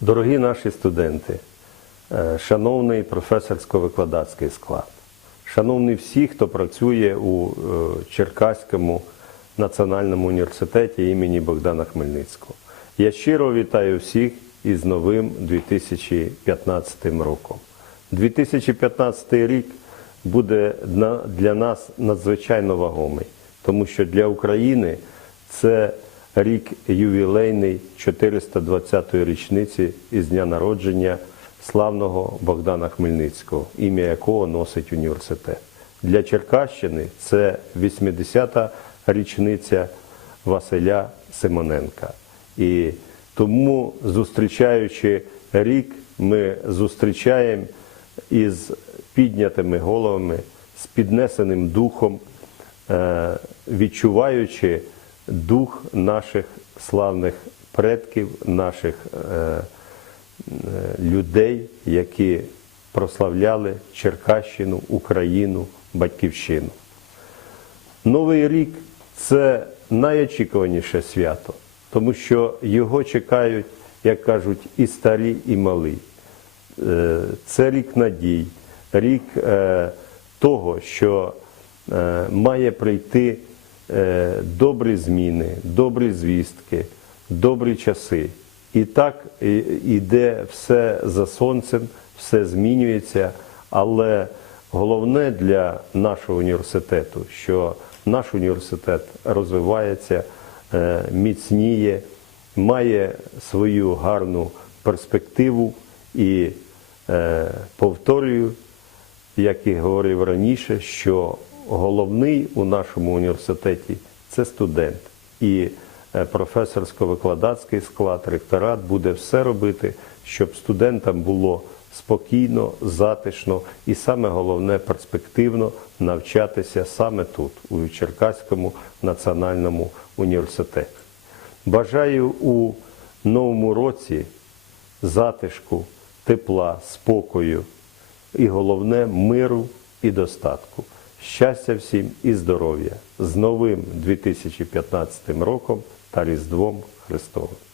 Дорогі наші студенти, е, шановний професорсько-викладацький склад, шановні всі, хто працює у е, Черкаському національному університеті імені Богдана Хмельницького, я щиро вітаю всіх із новим 2015 роком. 2015 рік буде для нас надзвичайно вагомий, тому що для України це рік ювілейний 420-ї річниці із дня народження славного Богдана Хмельницького, ім'я якого носить університет. Для Черкащини це 80-та річниця Василя Симоненка. І тому, зустрічаючи рік, ми зустрічаємо із піднятими головами, з піднесеним духом, е, відчуваючи дух наших славних предків, наших е, е, людей, які прославляли Черкащину, Україну, Батьківщину. Новий рік це найочікуваніше свято, тому що його чекають, як кажуть, і старі, і малі. Е, Це рік надій, рік е, того, що має прийти добрі зміни, добрі звістки, добрі часи. І так і- іде все за сонцем, все змінюється, але головне для нашого університету, що наш університет розвивається, е, міцніє, має свою гарну перспективу і е, повторюю, як і говорив раніше, що головний у нашому університеті це студент. І е, професорсько-викладацький склад, ректорат буде все робити, щоб студентам було спокійно, затишно і саме головне перспективно навчатися саме тут, у Черкаському національному університеті. Бажаю у новому році затишку, тепла, спокою і головне миру і достатку. Щастя всім і здоров'я з новим 2015 роком та Різдвом Христовим.